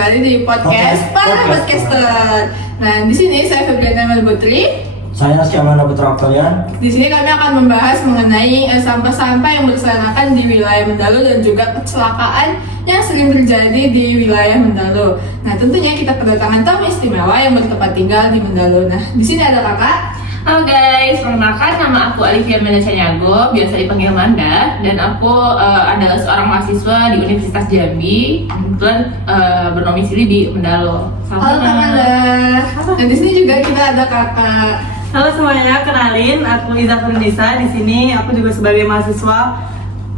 kembali di podcast para podcaster. Nah, di sini saya Febriana Melbutri. Saya Syamana Putra Octavian. Di sini kami akan membahas mengenai sampah-sampah yang berserakan di wilayah Mendalo dan juga kecelakaan yang sering terjadi di wilayah Mendalo. Nah, tentunya kita kedatangan tamu istimewa yang bertempat tinggal di Mendalo. Nah, di sini ada kakak. Halo guys, perkenalkan nama aku Alivia Mena Canyago, biasa dipanggil Manda, dan aku adalah seorang mahasiswa di Universitas Jambi, kebetulan berdomisili di Mendalo. Halo Kak Manda. Dan di sini juga kita ada kakak. Halo semuanya, kenalin aku Iza Fernisa. Di sini aku juga sebagai mahasiswa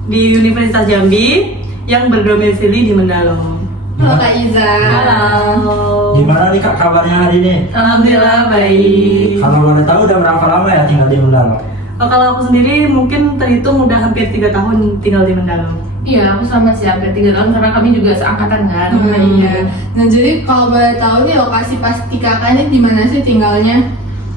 di Universitas Jambi yang berdomisili di Mendalo. Halo Kak Iza. Halo. Gimana nih Kak kabarnya hari ini? Alhamdulillah baik. Kalau boleh tahu udah berapa lama ya tinggal di Mendalo? Kalau aku sendiri mungkin terhitung udah hampir 3 tahun tinggal di Mendalo. Iya, aku sama sih hampir 3 tahun karena kami juga seangkatan kan. Iya. Nah, jadi kalau boleh tahu nih lokasi pasti kakaknya di mana sih tinggalnya?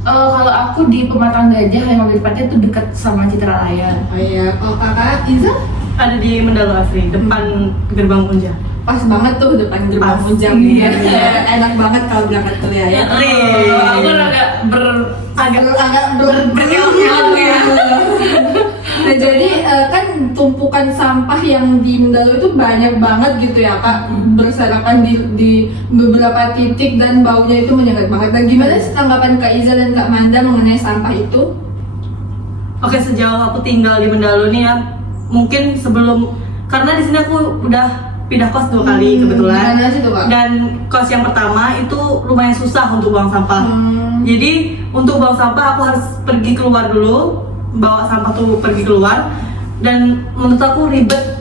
Kalau aku di Pematang Gajah yang lebih tepatnya itu dekat sama Citra Raya. Oh iya, kalau kakak Iza? Ada di Mendalo asli, depan gerbang Unja. Pas banget tuh depan gerbang Pas. Unjam. Iya. Enak banget kalau berangkat kuliah ya. Aku agak berkelok-kelok ya. Nah, jadi kan tumpukan sampah yang di Mendalo itu banyak banget gitu ya Kak, berserakan di beberapa titik dan baunya itu menyengat banget. Nah, gimana sih tanggapan Kak Iza dan Kak Manda mengenai sampah itu? Oke, sejauh aku tinggal di Mendalo nih ya, mungkin sebelum, karena di sini aku udah pindah kos 2 kali kebetulan. Gimana sih tuh Kak? Dan kos yang pertama itu lumayan susah untuk buang sampah. Jadi untuk buang sampah aku harus pergi keluar dulu, bawa sampah tuh pergi keluar, dan menurut aku ribet.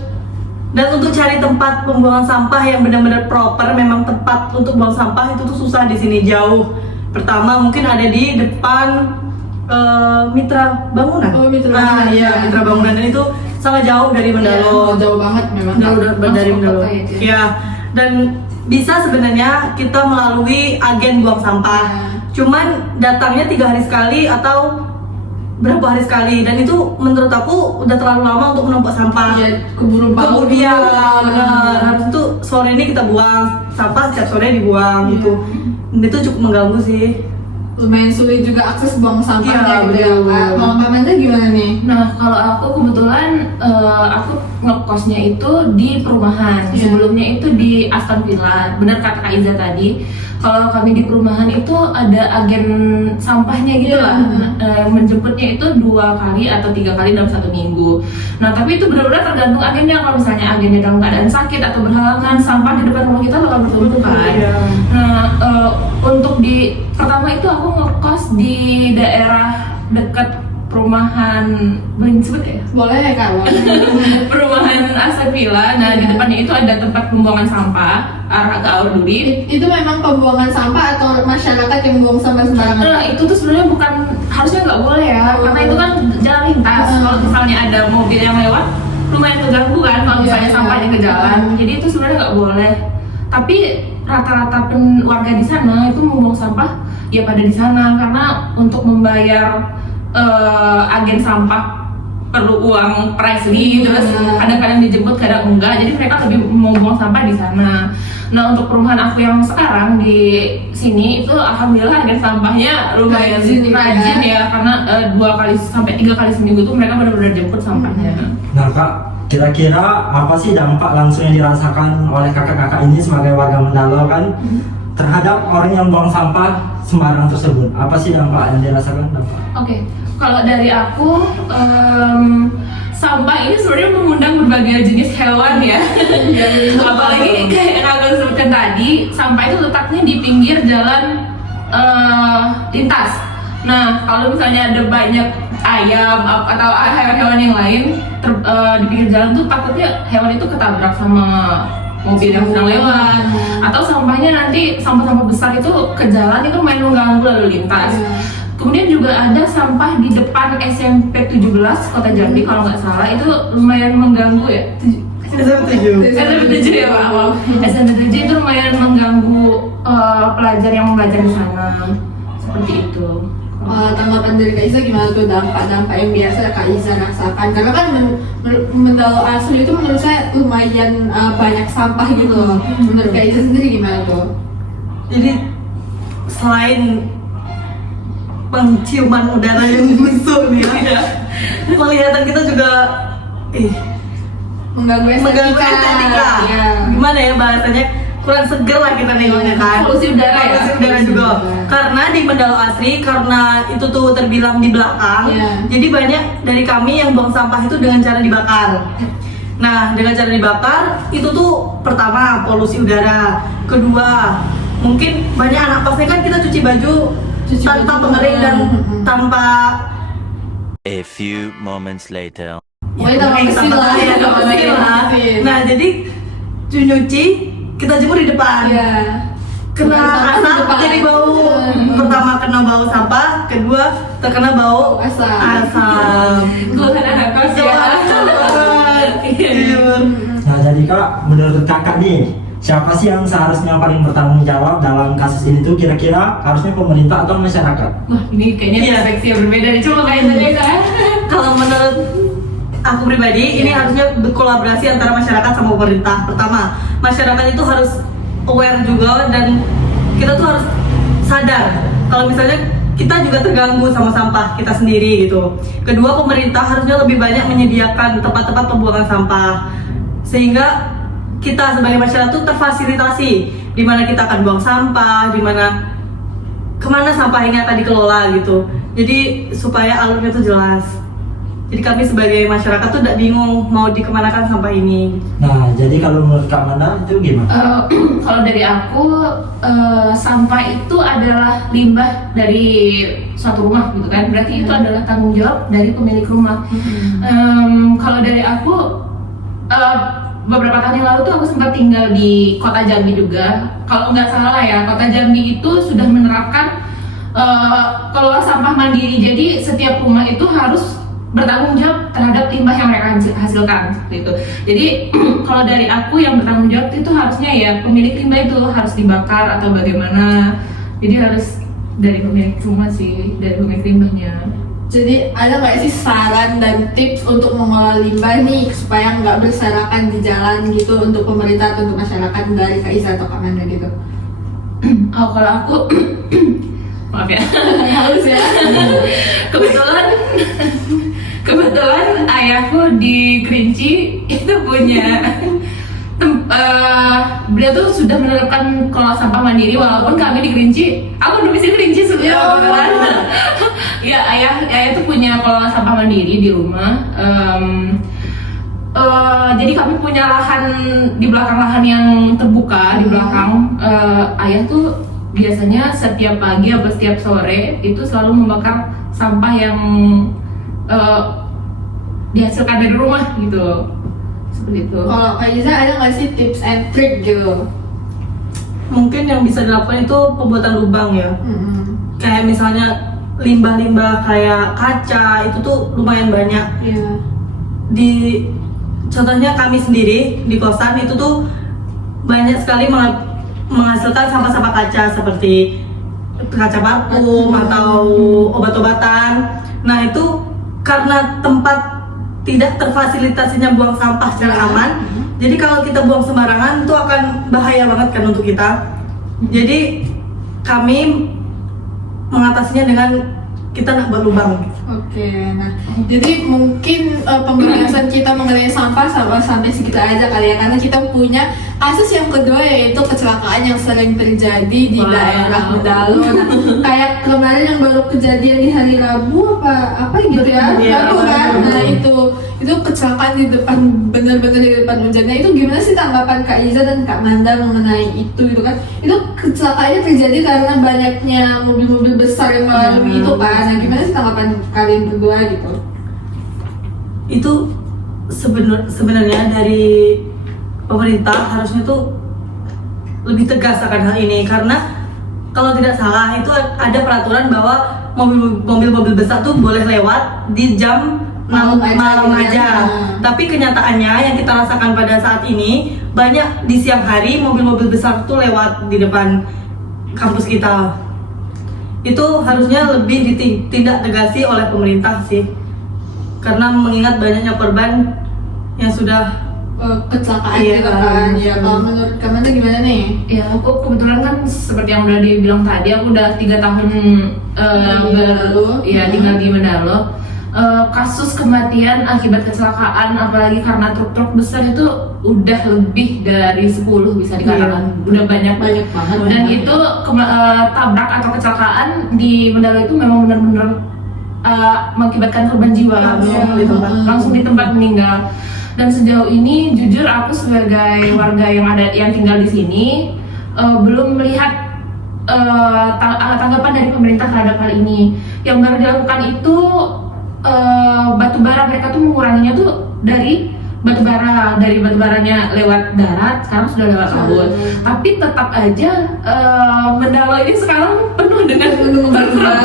Dan untuk cari tempat pembuangan sampah yang benar-benar proper, memang tepat untuk buang sampah itu tuh susah di sini, jauh. Pertama mungkin ada di depan Mitra Bangunan. Oh, Mitra Nah, Bangunan. iya, Mitra Bangunan, dan itu sangat jauh dari Mendalo. Iya, jauh banget memang. Jauh dari Masuk Mendalo. kota ya, Jen? Ya, dan bisa sebenarnya kita melalui agen buang sampah. Cuman datangnya 3 hari sekali atau berapa hari sekali, dan itu menurut aku udah terlalu lama untuk menumpuk sampah. Iya, keburu bau. Kemudian benar, habis itu sore ini kita buang sampah, setiap sore dibuang gitu. Dan itu cukup mengganggu sih. Lumayan sulit juga akses buang sampahnya Iya, gitu ya betul. Kak. Kalau Kak Manda gimana nih? Nah, kalau aku kebetulan aku ngekosnya itu di perumahan. Iya. Sebelumnya itu di Aston Villa. Benar kata Kak Iza tadi. Kalau kami di perumahan itu ada agen sampahnya gitu Iya. lah. Menjemputnya itu 2 kali atau 3 kali dalam 1 minggu. Nah, tapi itu benar-benar tergantung agennya. Kalau misalnya agennya dalam keadaan sakit atau berhalangan, sampah di depan rumah kita bakal bertumpuk kan. Iya. Nah, untuk di pertama itu aku ngekos di daerah dekat perumahan, boleh disebut ya? Boleh ya Kak? Boleh. Perumahan Aston Villa. Nah, di depannya itu ada tempat pembuangan sampah arah ke Aurduri. Itu memang pembuangan sampah atau masyarakat yang buang sampah sembarangan? Nah, itu tuh sebenarnya bukan, harusnya nggak boleh ya, karena itu kan jalan lintas. Kalau misalnya ada mobil yang lewat, lumayan terganggu kan kalau misalnya Iya. sampahnya ke jalan. Jadi itu sebenarnya nggak boleh. Tapi rata-rata warga di sana itu membuang sampah ya pada di sana, karena untuk membayar agen sampah perlu uang pricely, terus kadang-kadang dijemput kadang enggak, jadi mereka lebih mau buang sampah di sana. Nah, untuk perumahan aku yang sekarang di sini itu alhamdulillah agen sampahnya lumayan rajin ya, karena 2 kali sampai 3 kali seminggu tuh mereka benar-benar jemput sampahnya. Nah Kak, kira-kira apa sih dampak langsung yang dirasakan oleh kakak-kakak ini sebagai warga Mendalo kan terhadap orang yang buang sampah sembarang tersebut? Apa sih dampak yang dirasakan? Oke, kalau dari aku, sampah ini sebenarnya mengundang berbagai jenis hewan ya. Apalagi kayak yang aku sebutkan tadi, sampah itu letaknya di pinggir jalan lintas. Nah, kalau misalnya ada banyak ayam atau hewan-hewan yang lain di pinggir jalan tuh takutnya hewan itu ketabrak sama mobil yang sedang lewat, atau sampahnya nanti sampah-sampah besar itu ke jalan, itu main mengganggu lalu lintas. Kemudian juga ada sampah di depan SMP 17 Kota Jambi kalau nggak salah, itu lumayan mengganggu ya. SMP 7 ya Pak. SMP 7 itu lumayan mengganggu pelajar yang belajar di sana. Seperti itu. Tanggapan dari Kak Iza gimana tuh dampak-dampak yang biasa Kak Iza rasakan? Karena kan Mendalo asli itu menurut saya lumayan banyak sampah gitu loh. Menurut Kak Iza sendiri gimana tuh? Jadi selain penciuman udara yang busuk nih ya, penglihatan kita juga Mengganggu mengganggu estetika. Iya. Gimana ya bahasanya, kurang seger lah kita nengoknya kan. Polusi udara ya? Polusi udara juga. Karena di Mendalo Asri, karena itu tuh terbilang di belakang, Iya. jadi banyak dari kami yang buang sampah itu dengan cara dibakar. Nah, dengan cara dibakar itu tuh pertama polusi udara, kedua mungkin banyak anak kosnya kan kita cuci baju tanpa pengering dan tanpa A few moments later. Pokoknya tanpa mesin lah, ya, tanpa mesin lah. mesin. Nah, jadi nyuci kita jemur di depan. Iya. Kena Sampah di asap depan. jadi bau. Pertama kena bau sampah, kedua terkena bau Asap. asap. Gue kan anak kos ya. Iya. Nah, jadi Kak, menurut Kakak nih, siapa sih yang seharusnya paling bertanggung jawab dalam kasus ini tuh kira-kira harusnya pemerintah atau masyarakat? Wah, ini kayaknya Iya. perspektif yang berbeda nih. Coba kayak tadi kan. Kalau menurut aku pribadi, ini harusnya berkolaborasi antara masyarakat sama pemerintah. Pertama, masyarakat itu harus aware juga dan kita tuh harus sadar kalau misalnya kita juga terganggu sama sampah kita sendiri gitu. Kedua, pemerintah harusnya lebih banyak menyediakan tempat-tempat pembuangan sampah sehingga kita sebagai masyarakat tuh terfasilitasi di mana kita akan buang sampah, di mana kemana sampah ini akan dikelola gitu. Jadi supaya alurnya tuh jelas. Jadi kami sebagai masyarakat tuh tidak bingung mau dikemanakan sampah ini. Nah, jadi kalau menurut Kak Manda itu gimana? Kalau dari aku, sampah itu adalah limbah dari suatu rumah gitu kan. Berarti itu adalah tanggung jawab dari pemilik rumah. Kalau dari aku, beberapa tahun yang lalu tuh aku sempat tinggal di kota Jambi juga. Kalau nggak salah ya, kota Jambi itu sudah menerapkan kelola sampah mandiri. Jadi setiap rumah itu harus bertanggung jawab terhadap limbah yang mereka hasilkan seperti itu. Jadi kalau dari aku yang bertanggung jawab itu harusnya ya pemilik limbah itu harus dibakar atau bagaimana. Jadi harus dari pemilik rumah sih, dari pemilik limbahnya. Jadi ada nggak sih saran dan tips untuk mengolah limbah nih supaya nggak berserakan di jalan gitu untuk pemerintah atau untuk masyarakat dari Kak Iza atau Kak Manda gitu? Oh, kalau aku maaf ya. Harus ya. Kebetulan ayahku di Kerinci itu punya beliau tuh sudah menerapkan kelola sampah mandiri walaupun kami di Kerinci, aku domisili Kerinci sebenarnya kebetulan. Ya ayah tuh punya kelola sampah mandiri di rumah. Jadi kami punya lahan di belakang lahan yang terbuka di belakang. Ayah tuh biasanya setiap pagi atau setiap sore itu selalu membakar sampah yang dihasilkan dari rumah gitu, seperti itu. Kalau Kak Iza ada nggak sih tips and trick gitu? Mungkin yang bisa dilakukan itu pembuatan lubang ya. Kayak misalnya limbah-limbah kayak kaca itu tuh lumayan banyak. Iya. Di contohnya kami sendiri di kosan itu tuh banyak sekali menghasilkan sampah-sampah kaca seperti kaca parfum atau obat-obatan. Nah itu karena tempat tidak terfasilitasinya buang sampah secara aman, jadi kalau kita buang sembarangan itu akan bahaya banget kan untuk kita. Jadi kami mengatasinya dengan kita nak buat lubang. Oke, nah jadi mungkin pembahasan kita mengenai sampah sampai segitu aja kali ya, karena kita punya kasus yang kedua yaitu kecelakaan yang sering terjadi di daerah Mendalo. Nah, kayak kemarin yang baru kejadian di hari Rabu apa gitu ya, Iya, Rabu kan? Rabu. Nah itu kecelakaan di depan, bener-bener di depan hujannya. Itu gimana sih tanggapan Kak Iza dan Kak Manda mengenai itu gitu kan? Itu kecelakaannya terjadi karena banyaknya mobil-mobil besar yang melalui itu kan. Nah gimana sih tanggapan kalian berdua gitu? Itu sebenarnya dari pemerintah harusnya tuh lebih tegas akan hal ini, karena kalau tidak salah itu ada peraturan bahwa mobil-mobil besar tuh boleh lewat di jam Malam aja. aja. Tapi kenyataannya yang kita rasakan pada saat ini banyak di siang hari mobil-mobil besar tuh lewat di depan kampus kita. itu harusnya lebih ditindak tegasi oleh pemerintah sih, karena mengingat banyaknya korban yang sudah kecelakaan Iya, gitu kan. Ya, betul. kalau menurut kamu tuh gimana nih? Ya, aku kebetulan kan seperti yang udah dibilang tadi, aku udah 3 tahun Iya. tinggal di Mandalo. Kasus kematian akibat kecelakaan, apalagi karena truk-truk besar itu udah lebih dari 10 bisa dikatakan. Udah banyak Banyak banget. Dan itu tabrak atau kecelakaan di Mandalo itu memang benar-benar mengakibatkan korban jiwa langsung di tempat meninggal. Dan sejauh ini jujur aku sebagai warga yang tinggal di sini belum melihat tanggapan dari pemerintah terhadap hal ini. Yang baru dilakukan itu batubara, mereka tuh menguranginya tuh dari batubaranya lewat darat, sekarang sudah lewat laut. Tapi tetap aja Mandalo ini sekarang penuh dengan batubara,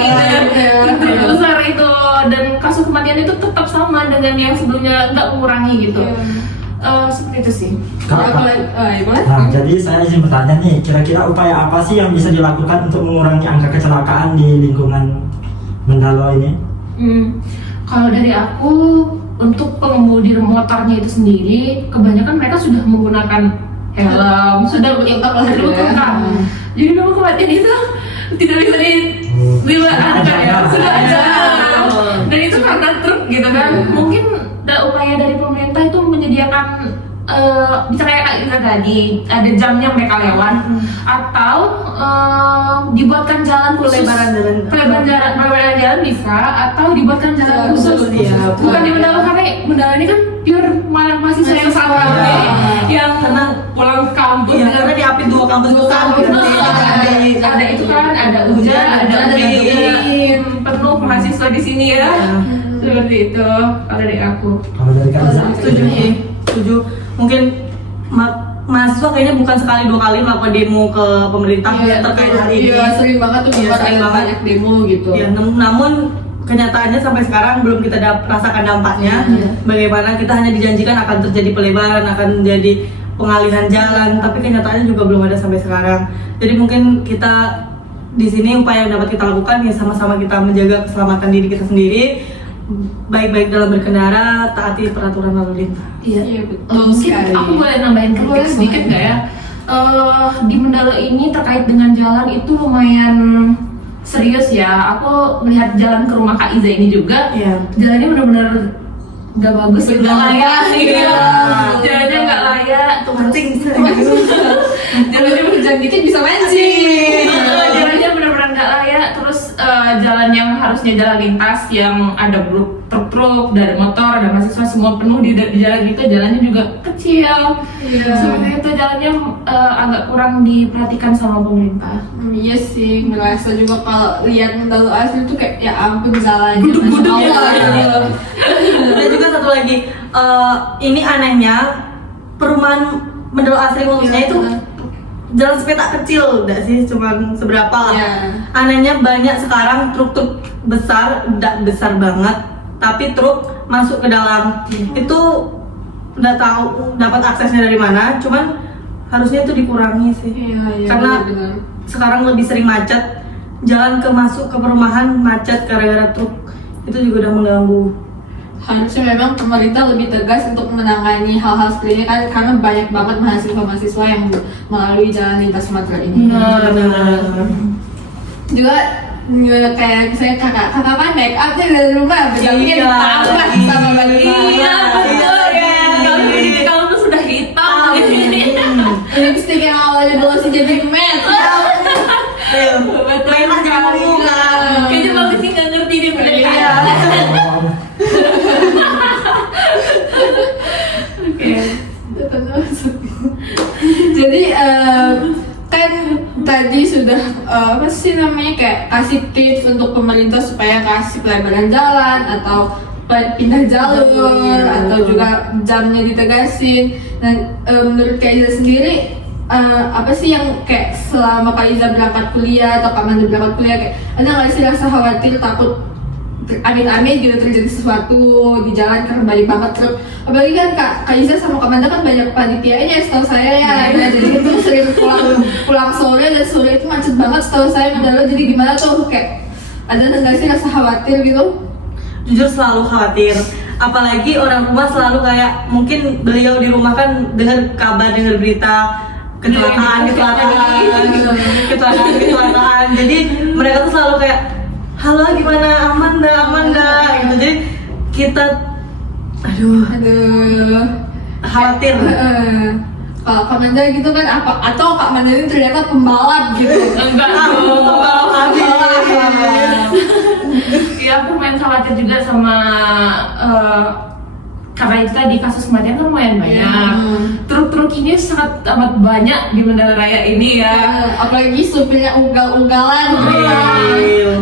truk besar itu, dan kasus kematian itu tetap sama dengan yang sebelumnya, nggak mengurangi gitu. Seperti itu sih. Kak, Boleh? nah, jadi saya izin bertanya nih, kira-kira upaya apa sih yang bisa dilakukan untuk mengurangi angka kecelakaan di lingkungan Mandalo ini? Kalau dari aku, untuk pengemudi motornya itu sendiri, kebanyakan mereka sudah menggunakan helm, sudah berlengkap. Jadi memang kematian itu tidak bisa dilewatkan ya, sudah ada. Dan itu karena truk gitu kan. Mungkin upaya dari pemerintah itu menyediakan bisa kayak kita tadi ada jamnya mereka lewat, atau dibuatkan jalan khusus, pelebaran jalan bisa, atau dibuatkan jalan khusus. Bukan di Mandalo, karena Mandalo ini kan pure mahasiswa yang sama yang Karena pulang kampus Iya, dengan karena diapit 2 kampus besar gitu. ada itu kan, ada UJA, ada UIN, penuh mahasiswa di sini ya. Seperti itu kalau dari aku. Kalau dari Kak Iza? Setuju sih, setuju. Mungkin mahasiswa kayaknya bukan sekali 2 kali melakukan demo ke pemerintah terkait hal ini. Iya, sering banget tuh Iya, sering banget. banyak demo gitu. Ya, namun kenyataannya sampai sekarang belum kita rasakan dampaknya. Bagaimana kita hanya dijanjikan akan terjadi pelebaran, akan terjadi pengalihan jalan, tapi kenyataannya juga belum ada sampai sekarang. Jadi mungkin kita di sini upaya yang dapat kita lakukan ya sama-sama kita menjaga keselamatan diri kita sendiri, baik-baik dalam berkendara, taati peraturan lalu lintas. Iya, betul Mungkin sekali. aku boleh nambahin kritik Boleh, sedikit boleh. nggak ya? Di Mandalo ini terkait dengan jalan itu lumayan serius ya. Aku melihat jalan ke rumah Kak Iza ini juga, Iya. jalannya benar-benar nggak bagus, nggak layak. Iya. Jalannya nggak layak. Tuh mancing, Jalannya hujan dikit bisa mancing. Jalannya benar-benar nggak layak. Terus jalan yang harusnya jalan lintas yang ada truk-truk, dari motor, ada mahasiswa, semua penuh di jalan itu, jalannya juga kecil. Iya. Sebenarnya itu jalannya agak kurang diperhatikan sama pemerintah. Iya sih, ngerasa juga kalau lihat Mandalo asli tuh kayak ya ampun jalannya. Gudeg-gudeg Masya Allah, ya. gitu. Dan juga satu lagi, ini anehnya perumahan Mandalo asri khususnya itu jalan sepeda kecil, enggak sih, cuman seberapa lah. Iya. Anehnya banyak sekarang truk-truk besar, enggak besar banget, tapi truk masuk ke dalam. Itu udah tahu dapat aksesnya dari mana, cuman harusnya itu dikurangi sih. Iya, iya. Karena benar-benar. sekarang lebih sering macet, jalan masuk ke perumahan macet gara-gara truk. Itu juga udah mengganggu. Harusnya memang pemerintah lebih tegas untuk menangani hal-hal seperti ini kan, karena banyak banget mahasiswa-mahasiswa yang melalui jalan lintas Sumatera ini. Juga kayak misalnya kakak kan make up dari rumah, bedanya Iya. ditambah sama bagaimana. Iya, betul ya. Kalau itu sudah hitam. Lipstick yang awalnya glossy jadi matte. Ayo, merah jadi muka. Kayaknya banget sih nggak ngerti dia bener. Iya. Jadi kan tadi sudah apa sih namanya kayak kasih tips untuk pemerintah supaya kasih pelebaran jalan atau pindah jalur atau juga jamnya ditegasin. Dan menurut Kak Iza sendiri apa sih yang kayak selama Kak Iza berangkat kuliah atau Kak Manda berangkat kuliah, kayak ada nggak sih rasa khawatir takut amit-amit gitu terjadi sesuatu di jalan karena banyak banget truk. Apalagi kan Kak Iza sama Kak Manda kan banyak panitianya setahu saya ya. Nah, jadi itu sering pulang sore dan sore itu macet banget setahu saya Mandalo. Jadi gimana tuh kayak ada nggak sih rasa khawatir gitu? Jujur selalu khawatir, apalagi orang rumah selalu kayak mungkin beliau di rumah kan dengar kabar, dengar berita kecelakaan, jadi mereka tuh selalu kayak halo gimana, aman dah gitu. Jadi kita aduh khawatir. Kalau Kak Manda gitu kan apa atau Kak Manda ini ternyata pembalap gitu? Enggak Iya, aku main khawatir juga sama karena itu tadi kasus kematian kan lumayan banyak. Truk-truk ini sangat amat banyak di Mandala Raya ini ya. Apalagi supirnya ugal-ugalan.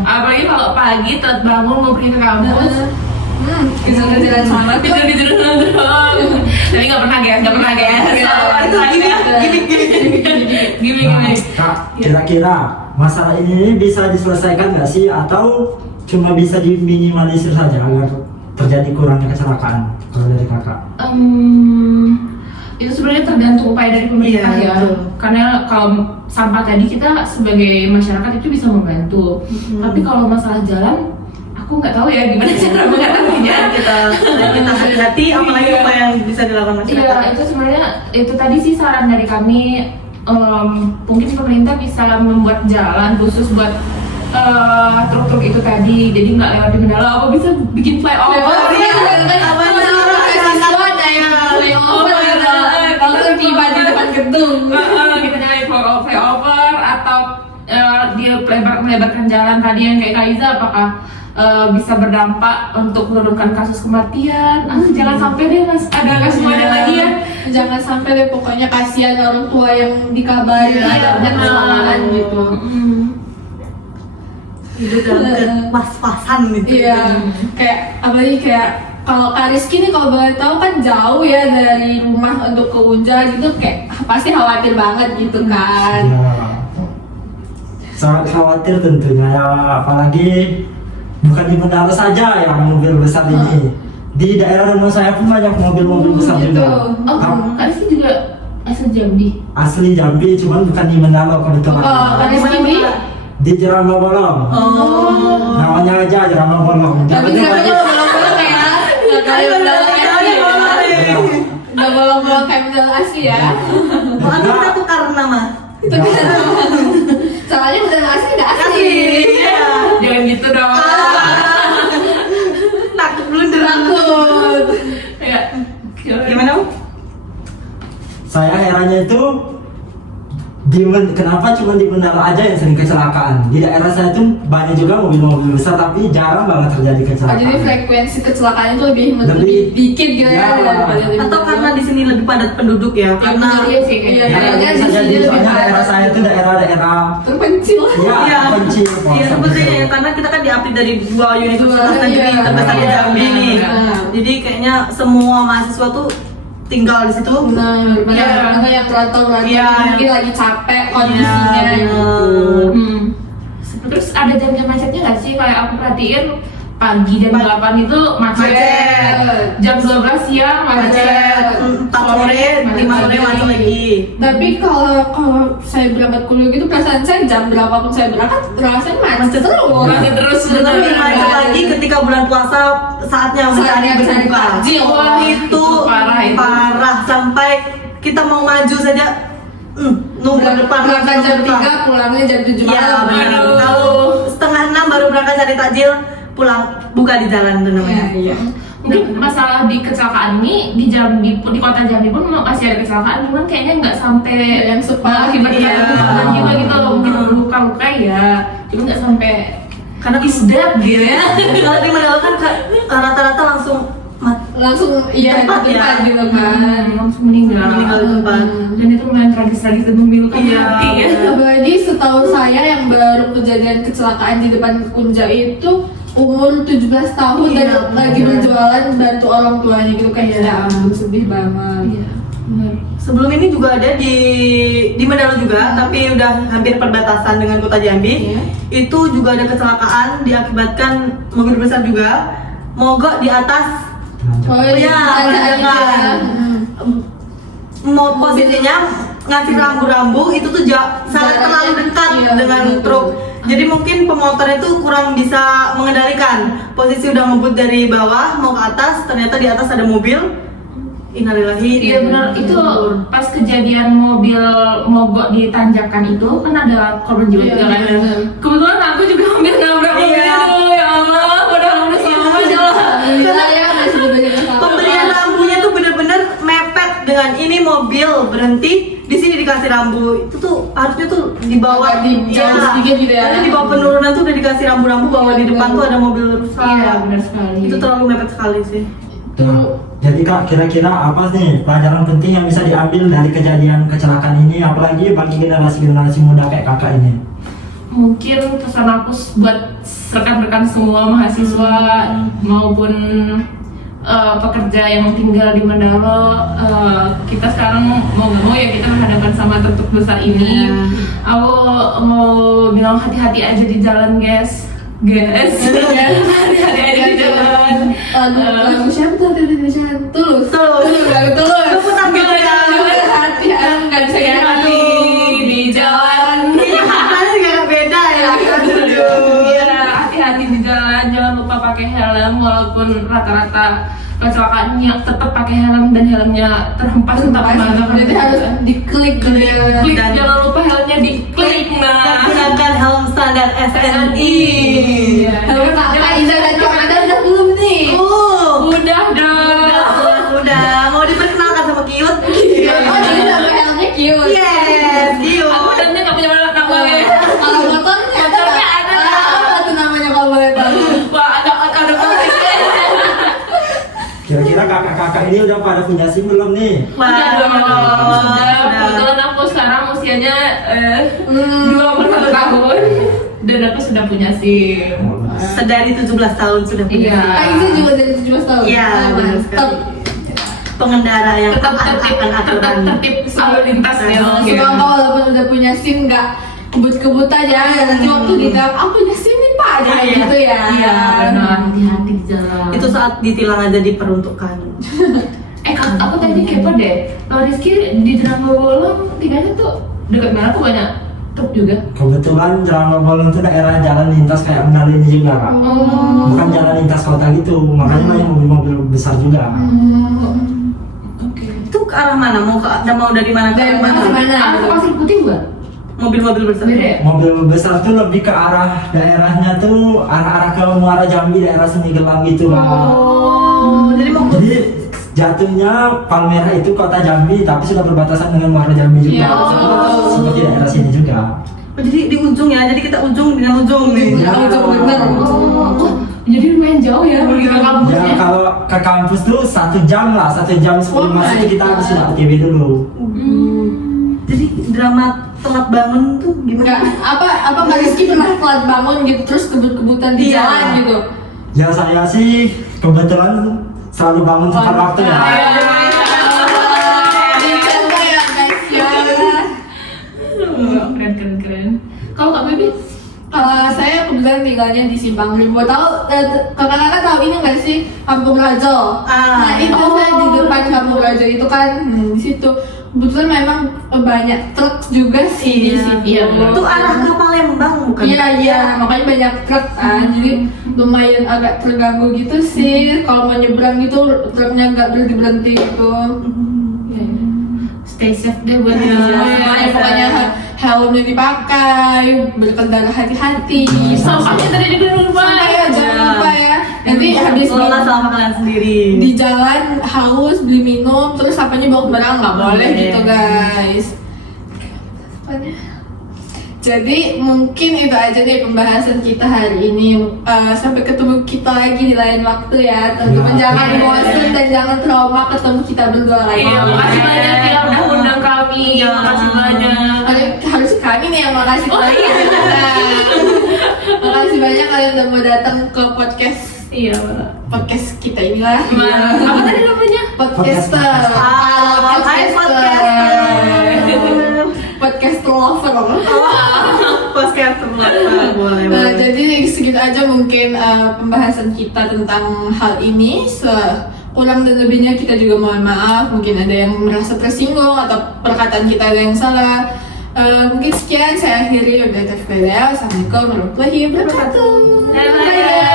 Apalagi kalau pagi telat bangun mau pergi ke kampus. Kejar-kejaran sama tuh. Kejar-kejaran terus. Tapi nggak pernah guys. Itu Gimik. Kak, kira-kira masalah ini bisa diselesaikan nggak sih atau cuma bisa diminimalisir saja agar terjadi kurangnya kecelakaan kalau dari kakak? Itu sebenarnya tergantung upaya dari pemerintah Iya, ya. betul. Karena kalau sampah tadi kita sebagai masyarakat itu bisa membantu. Tapi kalau masalah jalan, aku nggak tahu ya gimana cara mengatasinya. kita hati-hati, apalagi apa yang bisa dilakukan masyarakat. Iya, itu sebenarnya itu tadi sih saran dari kami. Mungkin pemerintah bisa membuat jalan khusus buat truk-truk itu tadi, jadi nggak lewat di Mandala. Apa bisa bikin flyover? Langsung tiba di depan gedung. Kita nyari flyover atau dia melebarkan jalan tadi yang kayak Kaiza, apakah bisa berdampak untuk menurunkan kasus kematian? Jangan sampai deh mas ada kasus kematian lagi ya. Jangan sampai deh, pokoknya kasihan orang tua yang dikabarin ada kecelakaan gitu. Hidup dalam pas-pasan gitu. Iya, kayak apalagi kayak kalau Kak Rizky nih kalau boleh tahu kan jauh ya dari rumah untuk ke Unja gitu, kayak pasti khawatir banget gitu kan. Ya, sangat khawatir tentunya ya, apalagi bukan di Mandala saja yang mobil besar ini. Di daerah rumah saya pun banyak mobil-mobil besar gitu. juga. Kak Rizky juga asal Jambi. Asli Jambi, cuman bukan di Mandala kebetulan. Kak Rizky nih Di Jeramba Bolong. Namanya aja Jeramba Bolong. tapi Namanya sebenarnya bolong-bolong ya, nggak kayak Mandala asli ya. banyak. Nggak bolong-bolong kayak Mandala asli ya. Kalau kita tukar nama. Itu kan. Soalnya Mandala asli nggak asli. Jangan gitu dong. Takut blunder. Takut. Ya. Gimana? Saya herannya itu kenapa cuma di Mandala aja yang sering kecelakaan. Di daerah saya tuh banyak juga mobil-mobil besar tapi jarang banget terjadi kecelakaan. Jadi frekuensi kecelakaan itu lebih Lebih- dikit gitu ya Ya. daripada di Atau Mandala. karena di sini lebih padat penduduk ya? Karena Iya sih kayaknya. Iya, Ya, kayaknya bisa di jadi sini lebih soalnya padat. daerah saya itu daerah-daerah terpencil. ya pencil. Iya sepertinya ya, karena kita kan diapit dari dua universitas negeri iya. terbesar di Jambi nih. Nah. Jadi kayaknya semua mahasiswa tuh tinggal di situ. Benar, Iya. yang rantau lagi Iya. mungkin lagi capek kondisinya Iya, gitu. Terus ada jam-jam macetnya nggak sih? Kayak aku perhatiin pagi jam 8 itu macet. Jam 12 siang macet. 4 sore, 5 sore macet lagi. Tapi kalau saya berangkat kuliah gitu perasaan saya jam berapapun saya berangkat rasanya macet terus. Macet terus. Lebih macet lagi ketika bulan puasa saatnya mencari Mencari berbuka. takjil. Wah, Itu parah itu. parah sampai kita mau maju saja nunggu depan Berangkat jam depan. 3 pulangnya jam 7 Iya, malam. benar. Aduh. Kalau setengah 6 baru berangkat cari takjil, pulang buka di jalan tuh namanya. Iya. Mungkin masalah di kecelakaan ini di Jambi pun, di kota Jambi pun masih ada kecelakaan, cuman kayaknya nggak sampai Yang separah akibat iya. kecelakaan jiwa gitu loh. Mungkin luka-luka ya, cuma nggak sampai Karena isdat gitu ya. kalau di Mandala kan rata-rata langsung Langsung iya Tempat di tempat ya. gitu kan. Langsung meninggal. meninggal di tempat. Dan itu lumayan tragis-tragis dan memilukan Iya. hati ya. Apalagi setahu saya yang baru kejadian kecelakaan di depan Unja itu umur 17 tahun dan Iya, lagi benar. berjualan bantu orang tuanya gitu kan. Ya ampun sedih banget. Iya. Sebelum ini juga ada di Mandalo juga, tapi udah hampir perbatasan dengan Kota Jambi. Iya. Itu juga ada kecelakaan diakibatkan mobil besar juga mogok di atas. Oh iya, tanjakan. Mau posisinya ngasih rambu-rambu itu tuh sangat terlalu dekat Iya, dengan betul. truk. Jadi mungkin pemotor itu kurang bisa mengendalikan. Posisi udah ngebut dari bawah mau ke atas, ternyata di atas ada mobil. Innalillahi. Iya benar, itu pas kejadian mobil mogok di tanjakan itu kan ada korban jiwa Iya, juga kan. benar. Kebetulan aku juga hampir nabrak mobil Iya. itu, ya Allah, mudah-mudahan selamat aja lah. Alhamdulillah ya, masih banyak kesalahan. Pemberian rambunya tuh bener-bener mepet dengan ini mobil berhenti di sini dikasih rambu. Itu tuh harusnya tuh di bawah Agak jauh sedikit gitu ya. Karena di bawah penurunan tuh udah dikasih rambu-rambu bahwa di depan tuh ada mobil rusak. Iya, benar sekali. Itu terlalu mepet sekali sih. Tuh. Jadi Kak, kira-kira apa nih pelajaran penting yang bisa diambil dari kejadian kecelakaan ini, apalagi bagi generasi-generasi muda kayak kakak ini? Mungkin pesan aku buat rekan-rekan semua mahasiswa maupun pekerja yang tinggal di Mandalo, kita sekarang mau nggak mau ya kita menghadapkan sama truk besar ini. Aku mau bilang hati-hati aja di jalan, guys. Hati-hati aja di jalan. Lagu siapa tuh tadi di jalan? Tulus. Lagu Tulus. Itu putar gitu ya. Hati, nggak bisa Hati hati. di jalan. Ini maknanya juga gak beda ya. Iya, hati-hati di jalan, jangan lupa pakai helm walaupun rata-rata kecelakaannya tetap pakai helm dan helmnya terhempas entah kemana. Berarti harus diklik gitu ya. Klik, Dan- jangan lupa helmnya diklik. Nah, Gunakan helm standar SNI. Kalau Kak Iza dan Kak Nada udah belum nih? udah dong. Udah. Mau diperkenalkan sama Kiut? Oh, jadi sampai helmnya cute. Yes, Kiut. Aku dannya nggak punya namanya. Kalau motornya Motornya ada. Apa tuh namanya kalau boleh tahu? Wah, ada Kira-kira kakak-kakak ini udah pada punya SIM belum nih? Udah dong. Sudah. Sudah. Kebetulan aku sekarang usianya 21 tahun dan aku sudah punya SIM. Sedari 17 tahun sudah punya. Iya. Kak Iza juga dari 17 tahun. Iya, benar Mantap. sekali. Pengendara yang Tetap taat tertib, akan tetap aturan. tertib lalu lintas ya. Suka walaupun udah punya SIM nggak kebut-kebut aja, nanti waktu ditilang, aku punya SIM nih Pak, kayak Iya. gitu ya. Iya, benar. Hati-hati di jalan. Itu saat ditilang aja diperuntukkan. Aku tadi kepo deh. Rizky di Jalan Bolong tinggalnya tuh dekat mana tuh banyak truk juga. Kebetulan Jalan Bolong itu daerah jalan lintas kayak Mandalo ini juga Kak. Bukan jalan lintas kota gitu, makanya banyak mobil-mobil besar juga. Oke. Itu ke arah mana? Mau dari mana ke Dari arah mana ke mana? Aku pasir putih buat. Mobil-mobil besar. Beda ya? Mobil besar tuh lebih ke arah daerahnya tuh arah-arah ke Muara Jambi, daerah Seni Gelang gitu Kak. Oh, jadi mau Jadi jatuhnya Palmerah itu kota Jambi, tapi sudah berbatasan dengan Muara Jambi juga. Iya. Seperti daerah sini juga. jadi di ujung ya. Jadi kita ujung dengan ujung nih. Ya. bener. Oh, jadi lumayan jauh ya pergi ke Ya kampusnya. kalau ke kampus tuh 1 jam lah, 1 jam sebelum Oh masuk my kita harus God. sudah OTW dulu. Jadi drama telat bangun tuh Enggak, gimana? apa Kak Rizky pernah telat bangun gitu terus kebut-kebutan di Iya. jalan gitu? Ya saya sih kebetulan selalu bangun tepat waktu ya. Dicontoh ya guys ya. Keren. Kalau Kak Bibi? Kalau saya kebetulan tinggalnya di Simpang Rimbo. Tahu kakak-kakak tahu ini nggak sih Kampung Rajo? Ah. Nah itu saya di depan Kampung Rajo itu kan di situ. Kebetulan memang banyak truk juga sih di situ. Iya, Itu arah ke Palembang bukan? Iya, makanya banyak truk kan, jadi lumayan agak terganggu gitu sih. Kalau mau nyebrang gitu truknya nggak berhenti gitu. Stay safe deh buat Ya, ya. pokoknya helmnya dipakai, berkendara hati-hati. Sampahnya tadi juga lupa. Sampai ya, jangan lupa ya. Nanti habis Kelola sama kalian sendiri. di jalan haus beli minum terus sampahnya bawa barang nggak boleh Boleh. gitu guys. Jadi mungkin itu aja deh pembahasan kita hari ini. Sampai ketemu kita lagi di lain waktu ya. Teman-teman Ya. jangan bosan dan jangan trauma ketemu kita berdua lagi. Iya, makasih banyak ya udah undang kami. Makasih banyak. Harus kami nih yang makasih Oh, banyak. iya. Makasih banyak kalian udah mau datang ke podcast Iya. podcast kita inilah. Apa tadi namanya? Podcaster. Hai podcaster. Podcast lover. Podcast semua. Boleh. Jadi segitu aja mungkin pembahasan kita tentang hal ini. Kurang dan lebihnya kita juga mohon maaf. Mungkin ada yang merasa tersinggung atau perkataan kita ada yang salah. Mungkin sekian saya akhiri. Assalamualaikum warahmatullahi wabarakatuh. Dadah.